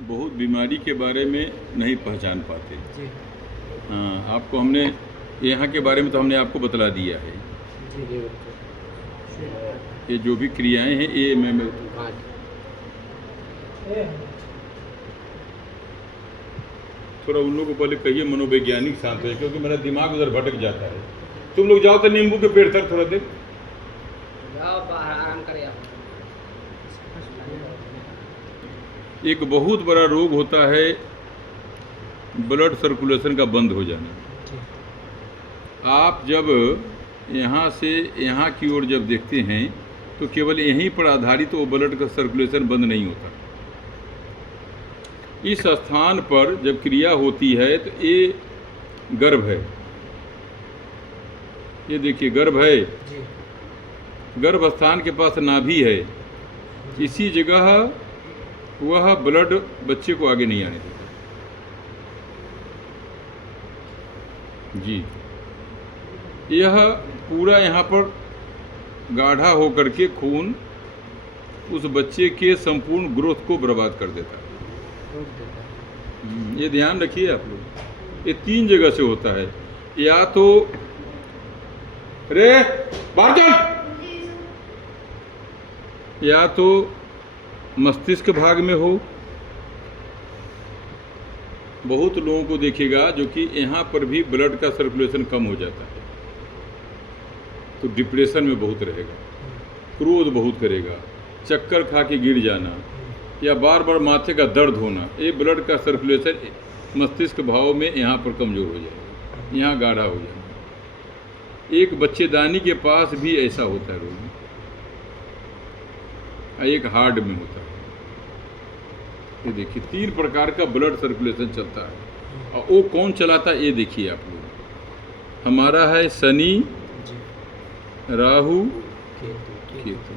बहुत बीमारी के बारे में नहीं पहचान पाते। जी हाँ, आपको हमने यहाँ के बारे में तो हमने आपको बतला दिया है। जी जी ये जो भी क्रियाएं हैं ये मैं हाँ थोड़ा उन लोगों को पहले कहिए मनोवैज्ञानिक शांत है, क्योंकि मेरा दिमाग उधर भटक जाता है। तुम लोग जाओ तो नींबू के पेड़ तक थोड़ा देर। जाओ बाहर आराम करिए आप। एक बहुत बड़ा रोग होता है ब्लड सर्कुलेशन का बंद हो जाना। आप जब यहाँ से यहाँ की ओर जब देखते हैं तो केवल यहीं पर आधारित वो ब्लड का सर्कुलेशन बंद नहीं होता। इस स्थान पर जब क्रिया होती है तो ये गर्भ है, ये देखिए गर्भ है, जी गर्भ स्थान के पास नाभि है। इसी जगह वह ब्लड बच्चे को आगे नहीं आने देता। जी, यह पूरा यहाँ पर गाढ़ा होकर के खून उस बच्चे के संपूर्ण ग्रोथ को बर्बाद कर देता है। रोक देता है। ये ध्यान रखिए आप लोग। ये 3 जगह से होता है। या तो रे बाहर चल, या तो मस्तिष्क भाग में हो। बहुत लोगों को देखिएगा जो कि यहाँ पर भी ब्लड का सर्कुलेशन कम हो जाता है तो डिप्रेशन में बहुत रहेगा, क्रोध बहुत करेगा, चक्कर खा के गिर जाना या बार बार माथे का दर्द होना। ये ब्लड का सर्कुलेशन मस्तिष्क भाव में यहाँ पर कमज़ोर हो जाएगा, यहाँ गाढ़ा हो जाएगा। एक बच्चेदानी के पास भी ऐसा होता है रोग, एक हार्ट में होता है। ये देखिए 3 प्रकार का ब्लड सर्कुलेशन चलता है। और वो कौन चलाता है ये देखिए आप लोग। हमारा है शनि, राहु, केतु।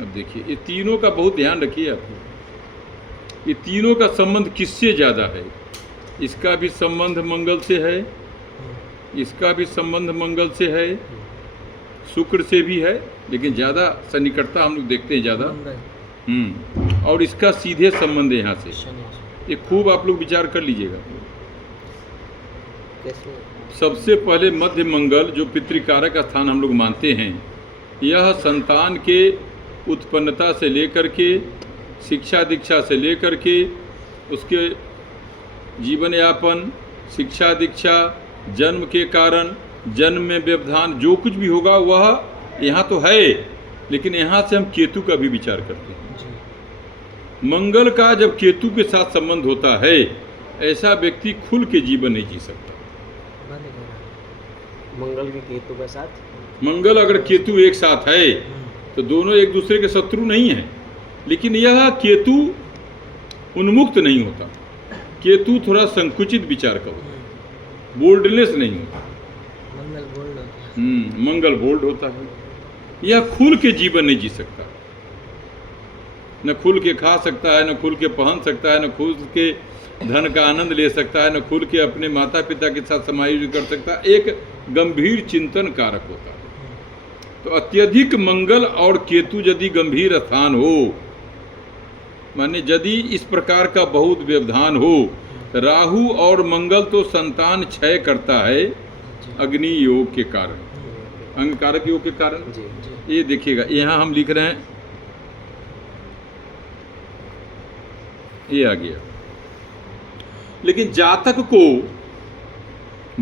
अब देखिए ये तीनों का बहुत ध्यान रखिए आप लोग। ये तीनों का संबंध किससे ज़्यादा है? इसका भी संबंध मंगल से है, इसका भी संबंध मंगल से है, शुक्र से भी है, लेकिन ज़्यादा सन्निकटता हम लोग देखते हैं ज़्यादा। और इसका सीधे संबंध है यहाँ से। ये खूब आप लोग विचार कर लीजिएगा। सबसे पहले मध्य मंगल जो पितृकारक स्थान हम लोग मानते हैं, यह संतान के उत्पन्नता से लेकर के शिक्षा दीक्षा से लेकर के उसके जीवन यापन, शिक्षा दीक्षा, जन्म के कारण, जन्म में व्यवधान, जो कुछ भी होगा वह यहाँ तो है, लेकिन यहाँ से हम केतु का भी विचार करते हैं। मंगल का जब केतु के साथ संबंध होता है, ऐसा व्यक्ति खुल के जीवन नहीं जी सकता। मंगल के केतु के साथ, मंगल अगर केतु एक साथ है तो दोनों एक दूसरे के शत्रु नहीं हैं, लेकिन यह केतु उन्मुक्त नहीं होता। केतु थोड़ा संकुचित विचार का होता है, बोल्डनेस नहीं होता। मंगल बोल्ड होता है। मंगल बोल्ड होता है। यह खुल के जीवन नहीं जी सकता, न खुल के खा सकता है, न खुल के पहन सकता है, न खुल के धन का आनंद ले सकता है, न खुल के अपने माता पिता के साथ समायोजन कर सकता है। एक गंभीर चिंतन कारक होता है। तो अत्यधिक मंगल और केतु यदि गंभीर स्थान हो, माने यदि इस प्रकार का बहुत व्यवधान हो, राहु और मंगल तो संतान क्षय करता है अग्नि योग के कारण, अंगकारक योग के कारण। ये देखिएगा यहाँ हम लिख रहे हैं, ये आ गया। लेकिन जातक को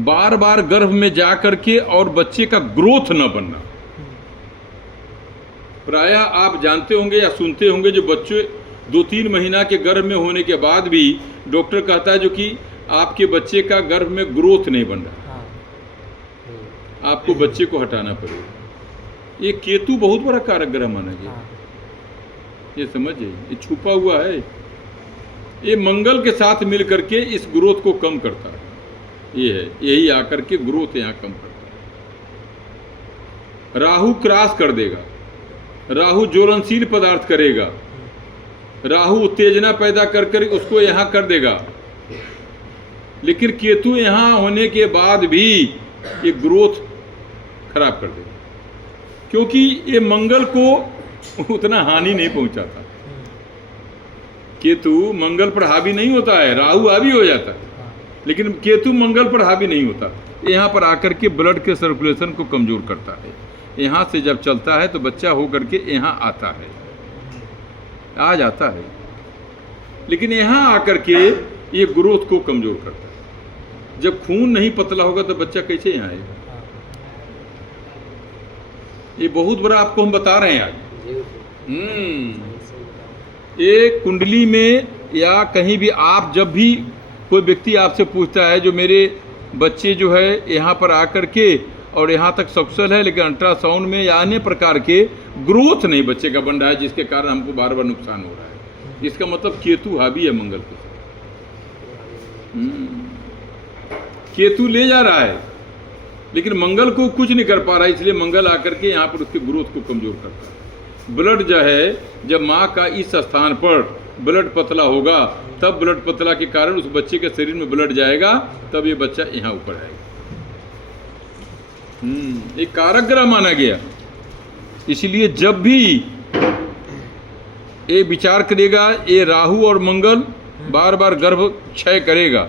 बार बार गर्भ में जा करके और बच्चे का ग्रोथ न बनना, प्रायः आप जानते होंगे या सुनते होंगे जो बच्चे 2-3 महीना के गर्भ में होने के बाद भी डॉक्टर कहता है जो कि आपके बच्चे का गर्भ में ग्रोथ नहीं बन रहा, आपको बच्चे को हटाना पड़ेगा। ये केतु बहुत बड़ा कारक ग्रह माना गया, ये समझिए, ये छुपा हुआ है। ये मंगल के साथ मिल करके इस ग्रोथ को कम करता है। ये है, यही आकर के ग्रोथ यहाँ कम करता है। राहु क्रॉस कर देगा, राहु ज्वलनशील पदार्थ करेगा, राहु उत्तेजना पैदा कर कर उसको यहाँ कर देगा। लेकिन केतु यहाँ होने के बाद भी ये ग्रोथ खराब कर देगा, क्योंकि ये मंगल को उतना हानि नहीं पहुँचाता। केतु मंगल पर हावी नहीं होता है, राहु हावी हो जाता है, हाँ, लेकिन केतु मंगल पर हावी नहीं होता। यहाँ पर आकर के ब्लड के सर्कुलेशन को कमज़ोर करता है। यहाँ से जब चलता है तो बच्चा हो करके यहाँ आता है, आ जाता है, लेकिन यहाँ आकर के ये ग्रोथ को कमज़ोर करता है। जब खून नहीं पतला होगा तो बच्चा कैसे यहाँ आएगा? हाँ, ये बहुत बड़ा आपको हम बता रहे हैं आज। जी, सही बताओ। ये कुंडली में या कहीं भी आप जब भी कोई व्यक्ति आपसे पूछता है जो मेरे बच्चे जो है यहाँ पर आकर के और यहाँ तक सक्सेल है, लेकिन अल्ट्रासाउंड में या अन्य प्रकार के ग्रोथ नहीं बच्चे का बन रहा है, जिसके कारण हमको बार बार नुकसान हो रहा है, इसका मतलब केतु हावी है मंगल पे। केतु ले जा रहा है लेकिन मंगल को कुछ नहीं कर पा रहा है, इसलिए मंगल आकर के यहाँ पर उसके ग्रोथ को कमज़ोर करता है। ब्लड जो है, जब माँ का इस स्थान पर ब्लड पतला होगा, तब ब्लड पतला के कारण उस बच्चे के शरीर में ब्लड जाएगा, तब ये बच्चा यहाँ ऊपर आएगा। एक कारक ग्रह माना गया, इसलिए जब भी ये विचार करेगा, ये राहु और मंगल बार बार गर्भ क्षय करेगा,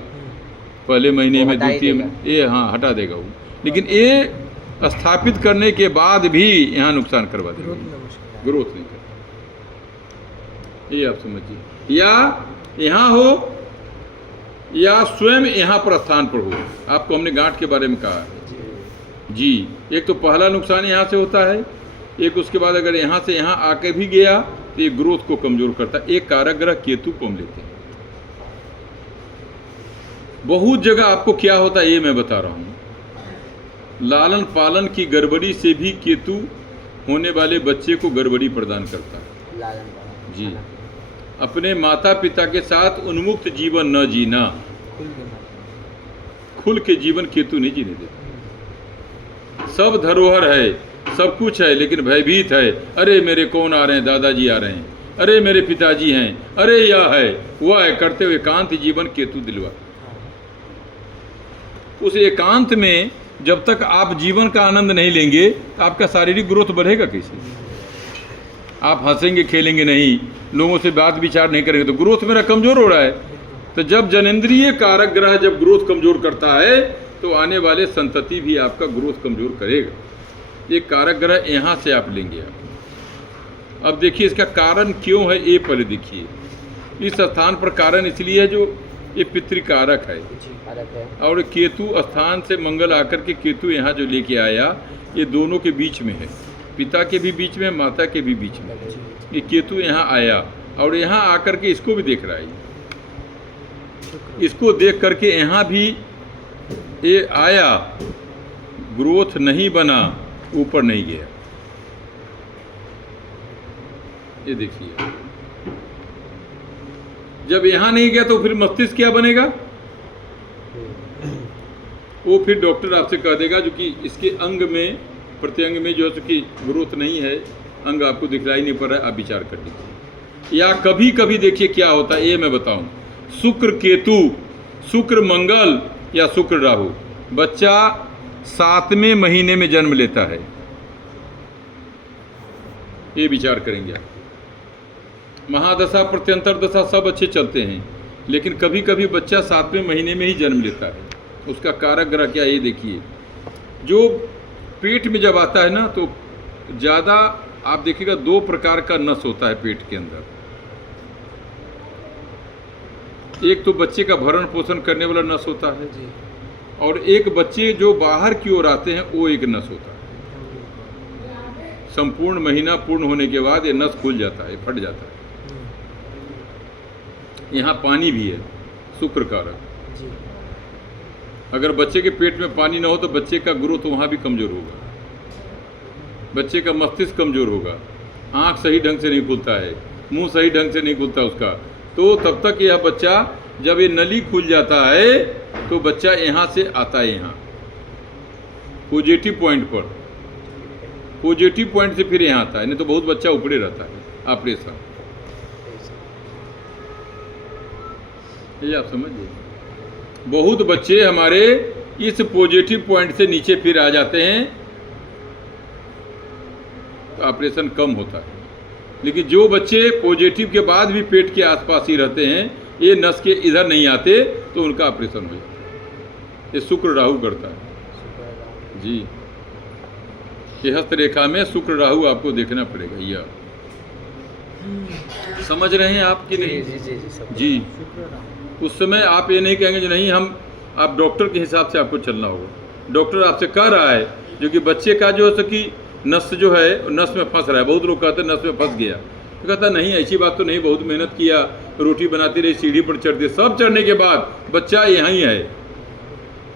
पहले महीने में, द्वितीय में, ये हाँ हटा देगा वो, लेकिन ये स्थापित करने के बाद भी यहाँ नुकसान करवा देगा, ग्रोथ नहीं करता। ये आप समझिए, या यहाँ हो या स्वयं यहाँ पर स्थान पर हो। आपको हमने गांठ के बारे में कहा है जी। एक तो पहला नुकसान यहाँ से होता है, एक उसके बाद अगर यहाँ से यहाँ आके भी गया तो ये ग्रोथ को कमजोर करता है। एक कारक ग्रह केतु को हम लेते हैं। बहुत जगह आपको क्या होता है ये मैं बता रहा हूँ। लालन पालन की गड़बड़ी से भी केतु होने वाले बच्चे को गड़बड़ी प्रदान करता है। लालन पालन जी, अपने माता पिता के साथ उन्मुक्त जीवन न जीना, खुल के जीवन केतु नहीं जीने देता। सब धरोहर है, सब कुछ है, लेकिन भयभीत है। अरे मेरे कौन आ रहे हैं, दादाजी आ रहे हैं, अरे मेरे पिताजी हैं, अरे यह है वह है, करते हुए एकांत जीवन केतु दिलवा। उस एकांत में जब तक आप जीवन का आनंद नहीं लेंगे तो आपका शारीरिक ग्रोथ बढ़ेगा कैसे? आप हंसेंगे खेलेंगे नहीं, लोगों से बात विचार नहीं करेंगे तो ग्रोथ मेरा कमजोर हो रहा है। तो जब जनेंद्रिय कारक ग्रह जब ग्रोथ कमजोर करता है तो आने वाले संतति भी आपका ग्रोथ कमजोर करेगा। ये कारक ग्रह यहाँ से आप लेंगे। आप अब देखिए इसका कारण क्यों है, ये पहले देखिए। इस स्थान पर कारण इसलिए है जो ये पितृकारक है, और केतु स्थान से मंगल आकर के केतु यहाँ जो लेके आया, ये दोनों के बीच में है, पिता के भी बीच में, माता के भी बीच में। ये केतु यहाँ आया और यहाँ आकर के इसको भी देख रहा है। इसको देख करके यहाँ भी ये आया, ग्रोथ नहीं बना, ऊपर नहीं गया। ये देखिए, जब यहाँ नहीं गया तो फिर मस्तिष्क क्या बनेगा? वो फिर डॉक्टर आपसे कह देगा जो कि इसके अंग में, प्रत्यंग में जो है कि ग्रोथ नहीं है, अंग आपको दिखलाई नहीं पड़ रहा है, आप विचार कर लीजिए। या कभी कभी देखिए क्या होता है, ये मैं बताऊं। शुक्र केतु, शुक्र मंगल या शुक्र राहु, बच्चा 7वें महीने में जन्म लेता है। ये विचार करेंगे आप। महादशा प्रत्यंतर दशा सब अच्छे चलते हैं, लेकिन कभी कभी बच्चा 7वें महीने में ही जन्म लेता है। उसका कारक ग्रह क्या, ये देखिए। जो पेट में जब आता है ना तो ज़्यादा आप देखिएगा 2 प्रकार का नस होता है पेट के अंदर। एक तो बच्चे का भरण पोषण करने वाला नस होता है, और एक बच्चे जो बाहर की ओर आते हैं वो एक नस होता है। संपूर्ण महीना पूर्ण होने के बाद ये नस खुल जाता है, फट जाता है। यहाँ पानी भी है, शुक्र कारक। अगर बच्चे के पेट में पानी ना हो तो बच्चे का ग्रोथ वहाँ भी कमज़ोर होगा, बच्चे का मस्तिष्क कमज़ोर होगा, आँख सही ढंग से नहीं खुलता है, मुंह सही ढंग से नहीं खुलता उसका। तो तब तक यह बच्चा, जब ये नली खुल जाता है तो बच्चा यहाँ से आता है, यहाँ पॉजिटिव पॉइंट पर, पॉजिटिव पॉइंट से फिर यहाँ आता है, नहीं तो बहुत बच्चा ऊपरे रहता है ऑपरेशन। ये आप समझिए, बहुत बच्चे हमारे इस पॉजिटिव पॉइंट से नीचे फिर आ जाते हैं तो ऑपरेशन कम होता है। लेकिन जो बच्चे पॉजिटिव के बाद भी पेट के आसपास ही रहते हैं, ये नस के इधर नहीं आते, तो उनका ऑपरेशन हो जाता है। ये शुक्र राहु करता है जी। ये हस्तरेखा में शुक्र राहु आपको देखना पड़ेगा। यह समझ रहे हैं आप कि नहीं? जी। उस समय आप ये नहीं कहेंगे जो नहीं हम, आप डॉक्टर के हिसाब से आपको चलना होगा। डॉक्टर आपसे कह रहा है जो कि बच्चे का जो है कि नस जो है नस में फंस रहा है। बहुत लोग कहते हैं नस में फंस गया, तो कहता नहीं ऐसी बात तो नहीं, बहुत मेहनत किया, रोटी बनाती रही, सीढ़ी पर चढ़ दी, सब चढ़ने के बाद बच्चा यहीं है,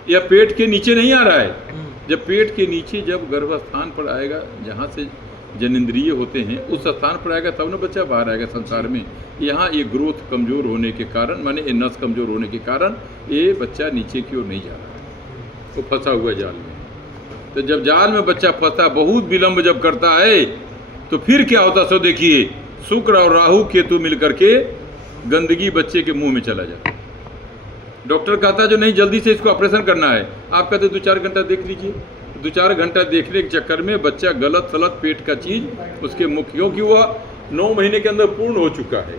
या पेट के नीचे नहीं आ रहा है। जब पेट के नीचे जब गर्भास्थान पर आएगा, जहाँ से जनेंद्रिय होते हैं, उस स्थान पर आएगा तब ना बच्चा बाहर आएगा संसार में। यहाँ ये ग्रोथ कमज़ोर होने के कारण, माने ये नस कमज़ोर होने के कारण ये बच्चा नीचे की ओर नहीं जा रहा है, तो फंसा हुआ जाल में। तो जब जाल में बच्चा फंसा, बहुत विलंब जब करता है, तो फिर क्या होता सो देखिए, शुक्र और राहु केतु मिलकर के गंदगी बच्चे के मुंह में चला जाता है। डॉक्टर कहता जो नहीं जल्दी से इसको ऑपरेशन करना है, आप कहते 2-4 घंटा देख लीजिए। 2-4 घंटा देखने के चक्कर में बच्चा गलत सलत पेट का चीज़ उसके मुख, क्योंकि वह 9 महीने के अंदर पूर्ण हो चुका है,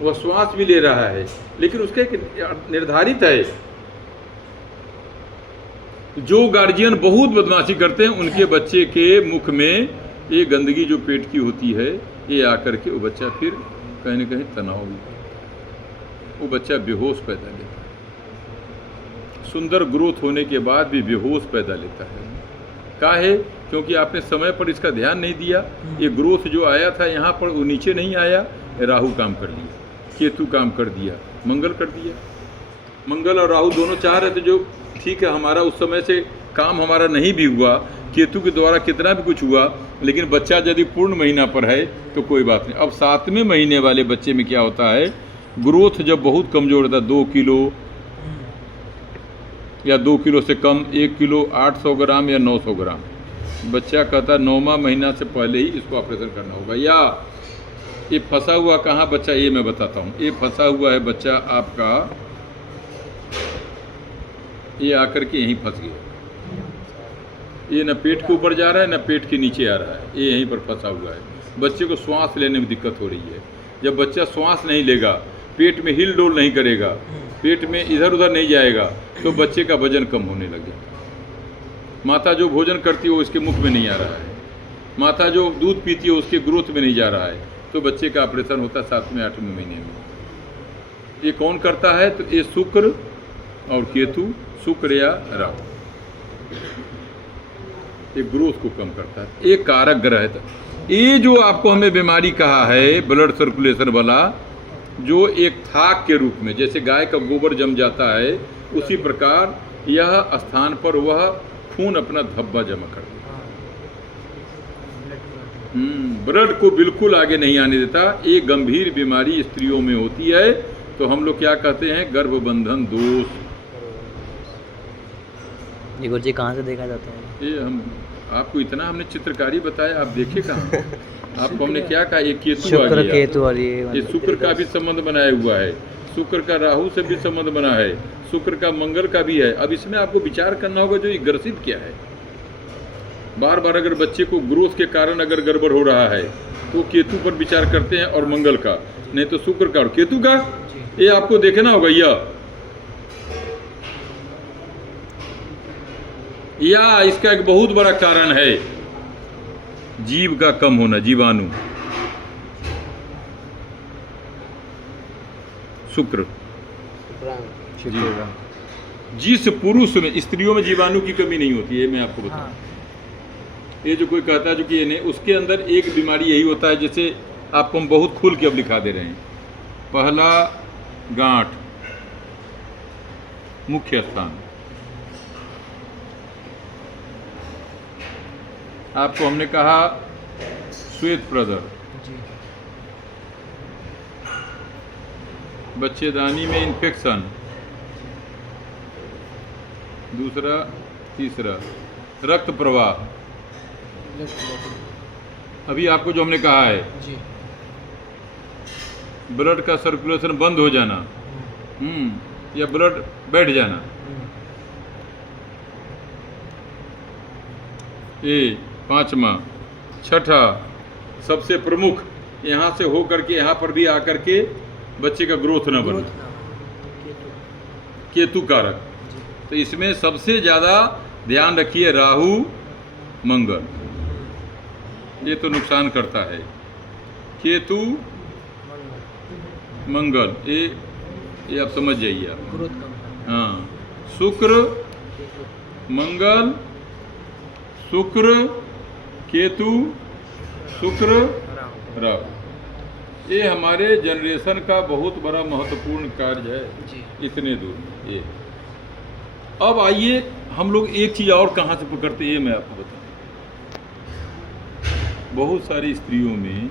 वह श्वास भी ले रहा है, लेकिन उसका एक निर्धारित है। जो गार्जियन बहुत बदमाशी करते हैं, उनके बच्चे के मुख में ये गंदगी जो पेट की होती है, ये आकर के वो बच्चा फिर कहीं ना कहीं तनाव, वो बच्चा बेहोश पैदा लेता है। सुंदर ग्रोथ होने के बाद भी बेहोश पैदा लेता है। काहे? क्योंकि आपने समय पर इसका ध्यान नहीं दिया। ये ग्रोथ जो आया था यहाँ पर, वो नीचे नहीं आया। राहु काम कर लिया, केतु काम कर दिया, मंगल कर दिया। मंगल और राहु दोनों चाह रहे थे जो ठीक है, हमारा उस समय से काम हमारा नहीं भी हुआ, केतु के द्वारा कितना भी कुछ हुआ, लेकिन बच्चा यदि पूर्ण महीना पर है तो कोई बात नहीं। अब 7वें महीने वाले बच्चे में क्या होता है, ग्रोथ जब बहुत कमज़ोर होता है, 2 किलो या 2 किलो से कम, 1 किलो 800 ग्राम या 900 ग्राम, बच्चा कहता 9वां महीना से पहले ही इसको ऑपरेशन करना होगा। या ये फंसा हुआ कहाँ बच्चा, ये मैं बताता हूँ। ये फंसा हुआ है बच्चा आपका, ये आकर के यहीं फंस गया। ये न पेट के ऊपर जा रहा है, न पेट के नीचे आ रहा है, ये यहीं पर फंसा हुआ है। बच्चे को श्वास लेने में दिक्कत हो रही है। जब बच्चा श्वास नहीं लेगा, पेट में हिल डोल नहीं करेगा, पेट में इधर उधर नहीं जाएगा, तो बच्चे का वजन कम होने लग जाएगा। माता जो भोजन करती है वो उसके मुख में नहीं आ रहा है, माता जो दूध पीती है उसके ग्रोथ में नहीं जा रहा है, तो बच्चे का ऑपरेशन होता है 7वें 8वें महीने में। ये कौन करता है? तो ये शुक्र और केतु, शुक्र या राहु, ये ग्रोथ को कम करता है। एक कारक ग्रह है। ये जो आपको हमने बीमारी कहा है ब्लड सर्कुलेशन वाला, जो एक थाक के रूप में, जैसे गाय का गोबर जम जाता है, उसी प्रकार यह स्थान पर वह खून अपना धब्बा जमा कर देता है। ब्लड को बिल्कुल आगे नहीं आने देता। एक गंभीर बीमारी स्त्रियों में होती है, तो हम लोग क्या कहते हैं, गर्भबंधन दोष। ये गुरुजी कहाँ से देखा जाता है? ये हम आपको इतना हमने चित्रकारी बताया, आप देखे कहाँ? आपको हमने क्या कहा, ये केतु आ शुक्र गया। केतु और ये शुक्र का भी संबंध बनाया हुआ है, शुक्र का राहु से भी संबंध बना है, शुक्र का मंगल का भी है। अब इसमें आपको विचार करना होगा जो ये ग्रसित क्या है। बार बार अगर बच्चे को ग्रोथ के कारण अगर गड़बड़ हो रहा है, तो केतु पर विचार करते हैं और मंगल का, नहीं तो शुक्र का और केतु का। ये आपको देखना होगा। या इसका एक बहुत बड़ा कारण है जीव का कम होना, जीवाणु। शुक्र जिस पुरुष में, स्त्रियों में जीवाणु की कमी नहीं होती है, मैं आपको बताऊं। ये जो कोई कहता है जो कि ये नहीं, उसके अंदर एक बीमारी यही होता है, जैसे आपको हम बहुत खुल के अब लिखा दे रहे हैं। पहला गांठ, मुख्य स्थान, आपको हमने कहा श्वेत प्रदर, बच्चेदानी में इन्फेक्शन, दूसरा, तीसरा रक्त प्रवाह। अभी आपको जो हमने कहा है जी, ब्लड का सर्कुलेशन बंद हो जाना, या ब्लड बैठ जाना, ये 5वां। छठा सबसे प्रमुख यहाँ से हो करके यहाँ पर भी आकर के बच्चे का ग्रोथ न बने, ग्रोथ ना हो। केतु कारक। जी। तो इसमें सबसे ज़्यादा ध्यान रखिए राहु मंगल, ये तो नुकसान करता है। केतु मंगल मंगल ये आप समझ जाइए आप। ग्रोथ कम करना। हाँ, शुक्र केतु मंगल, शुक्र केतु, शुक्र राहु। राहु, ये हमारे जनरेशन का बहुत बड़ा महत्वपूर्ण कार्य है। जी। इतने दूर ये। अब आइए हम लोग एक चीज़ और कहाँ से पकड़ते हैं, ये मैं आपको बताऊँ। बहुत सारी स्त्रियों में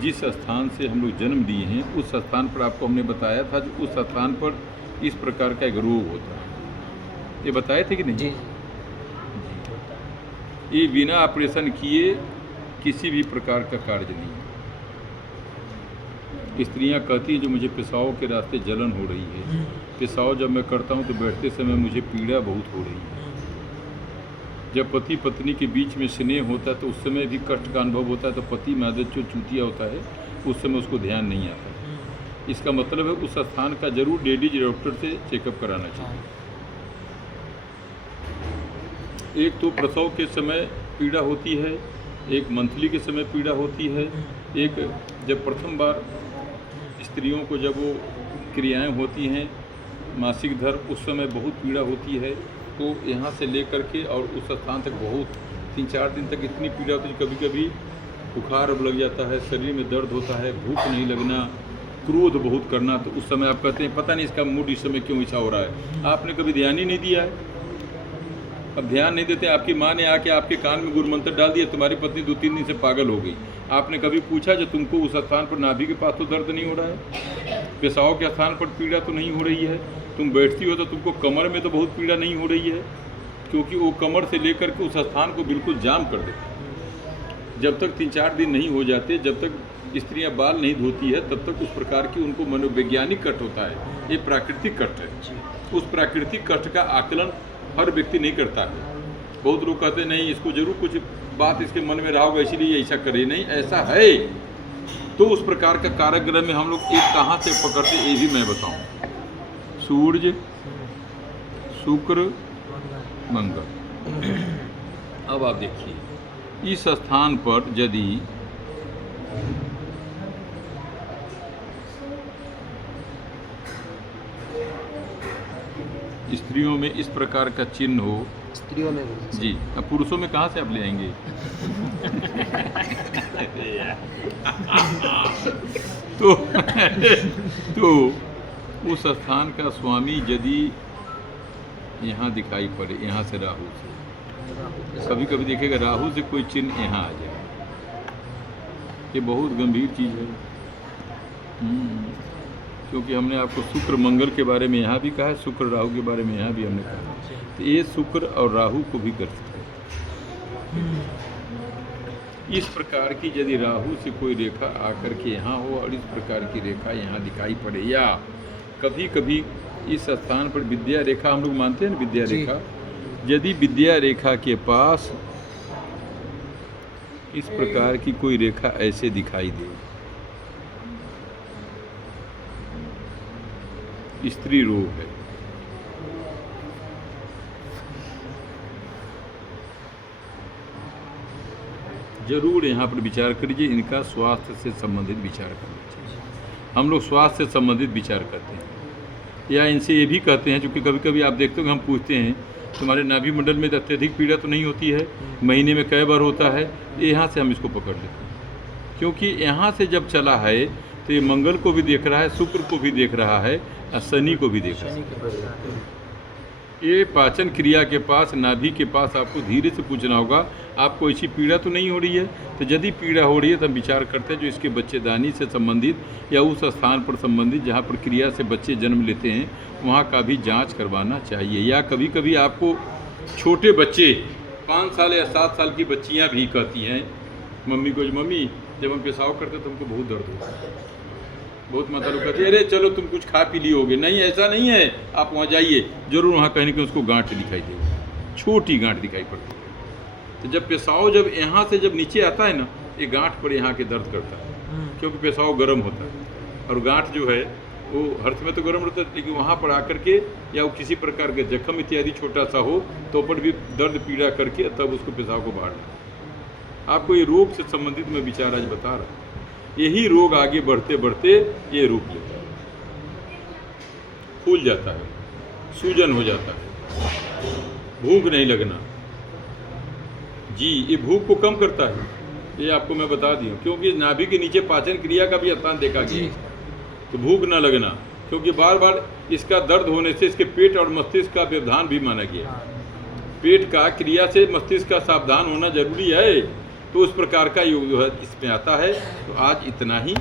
जिस स्थान से हम लोग जन्म लिए हैं उस स्थान पर आपको हमने बताया था जो उस स्थान पर इस प्रकार का एक रोग होता है, ये बताए थे कि नहीं? जी। ये बिना ऑपरेशन किए किसी भी प्रकार का कार्य नहीं है। स्त्रियां कहती हैं जो मुझे पेशाब के रास्ते जलन हो रही है, पेशाब जब मैं करता हूं तो बैठते समय मुझे पीड़ा बहुत हो रही है। जब पति पत्नी के बीच में स्नेह होता है तो उस समय भी कष्ट का अनुभव होता है, तो पति मादक जो चूतिया होता है उस समय उसको ध्यान नहीं आता। इसका मतलब है उस स्थान का जरूर लेडीज डॉक्टर से चेकअप कराना चाहिए। एक तो प्रसव के समय पीड़ा होती है, एक मंथली के समय पीड़ा होती है, एक जब प्रथम बार स्त्रियों को जब वो क्रियाएं होती हैं मासिक धर्म, उस समय बहुत पीड़ा होती है। तो यहाँ से लेकर के और उस स्थान तक बहुत 3-4 दिन तक इतनी पीड़ा होती है, कभी कभी बुखार अब लग जाता है, शरीर में दर्द होता है, भूख नहीं लगना, क्रोध बहुत करना। तो उस समय आप कहते हैं पता नहीं इसका मूड इस समय क्यों ऐसा हो रहा है, आपने कभी ध्यान ही नहीं दिया है। अब ध्यान नहीं देते, आपकी माँ ने आके आपके कान में गुरु मंत्र डाल दिया, तुम्हारी पत्नी 2-3 दिन से पागल हो गई। आपने कभी पूछा जो तुमको उस स्थान पर नाभि के पास तो दर्द नहीं हो रहा है, पेशाब के स्थान पर पीड़ा तो नहीं हो रही है, तुम बैठती हो तो तुमको कमर में तो बहुत पीड़ा नहीं हो रही है, क्योंकि वो कमर से लेकर के उस स्थान को बिल्कुल जाम कर देते। जब तक 3-4 दिन नहीं हो जाते, जब तक स्त्रियां बाल नहीं धोती है, तब तक उस प्रकार की उनको मनोवैज्ञानिक कष्ट होता है। ये प्राकृतिक कष्ट है। उस प्राकृतिक कष्ट का आकलन हर व्यक्ति नहीं करता है। बहुत लोग कहते हैं नहीं इसको जरूर कुछ बात इसके मन में रहा होगा इसलिए ऐसा करे, नहीं ऐसा है। तो उस प्रकार का कारक ग्रह में हम लोग एक कहाँ से पकड़ते ये भी मैं बताऊं। सूर्य, शुक्र, मंगल। अब आप देखिए इस स्थान पर यदि स्त्रियों में इस प्रकार का चिन्ह हो, स्त्रियों में जी, अब पुरुषों में कहाँ से आप ले आएंगे? तो उस स्थान का स्वामी यदि यहाँ दिखाई पड़े, यहाँ से राहु से, कभी कभी देखेगा राहु से कोई चिन्ह यहाँ आ जाए, ये बहुत गंभीर चीज़ है। क्योंकि हमने आपको शुक्र मंगल के बारे में यहाँ भी कहा है, शुक्र राहु के बारे में यहाँ भी हमने कहा, तो ये शुक्र और राहु को भी कर सकते हैं। इस प्रकार की यदि राहु से कोई रेखा आकर के यहाँ हो और इस प्रकार की रेखा यहाँ दिखाई पड़े, या कभी कभी इस स्थान पर विद्या रेखा, हम लोग मानते हैं ना विद्या रेखा, यदि विद्या रेखा के पास इस प्रकार की कोई रेखा ऐसे दिखाई दे, स्त्री रोग है। जरूर यहाँ पर विचार करिए, इनका स्वास्थ्य से संबंधित विचार करना चाहिए। हम लोग स्वास्थ्य से संबंधित विचार करते हैं, या इनसे ये भी कहते हैं, क्योंकि कभी कभी आप देखते हो हम पूछते हैं तुम्हारे नाभि मंडल में अत्यधिक पीड़ा तो नहीं होती है, महीने में कई बार होता है, यहाँ से हम इसको पकड़ लेते हैं। क्योंकि यहाँ से जब चला है तो ये मंगल को भी देख रहा है, शुक्र को भी देख रहा है और शनि को भी देख रहा है। ये पाचन क्रिया के पास, नाभि के पास आपको धीरे से पूछना होगा आपको ऐसी पीड़ा तो नहीं हो रही है। तो यदि पीड़ा हो रही है तो हम विचार करते हैं जो इसके बच्चेदानी से संबंधित या उस स्थान पर संबंधित जहाँ पर क्रिया से बच्चे जन्म लेते हैं वहाँ का भी जांच करवाना चाहिए। या कभी कभी आपको छोटे बच्चे 5 साल या 7 साल की बच्चियाँ भी कहती हैं मम्मी को, मम्मी जब हम पेशाब करते तो हमको बहुत दर्द होता है। बहुत माता लोग कहते हैं अरे चलो तुम कुछ खा पी लियोगे, नहीं ऐसा नहीं है, आप वहाँ जाइए, जरूर वहाँ कहीं कि उसको गांठ दिखाई देगी, छोटी गांठ दिखाई पड़ती है। तो जब पेशाब जब यहाँ से जब नीचे आता है ना, ये गांठ पर यहाँ के दर्द करता है। क्योंकि पेशाब गर्म होता है, और गांठ जो है वो हर समय तो गर्म रहता है, लेकिन वहाँ पर आकर के या वो किसी प्रकार के जख्म इत्यादि छोटा सा हो तो पर भी दर्द पीड़ा करके तब उसको पेशाब को बाहर निकालना। आपको ये रोग से संबंधित मैं विचार आज बता रहा हूँ। यही रोग आगे बढ़ते बढ़ते ये रूप लेता है, फूल जाता है, सूजन हो जाता है, भूख नहीं लगना। जी, ये भूख को कम करता है, ये आपको मैं बता दी हूँ, क्योंकि नाभि के नीचे पाचन क्रिया का भी स्थान देखा गया। तो भूख न लगना, क्योंकि बार बार इसका दर्द होने से इसके पेट और मस्तिष्क का व्यवधान भी माना गया। पेट का क्रिया से मस्तिष्क का सावधान होना जरूरी है, तो उस प्रकार का योग जो है इसमें आता है। तो आज इतना ही।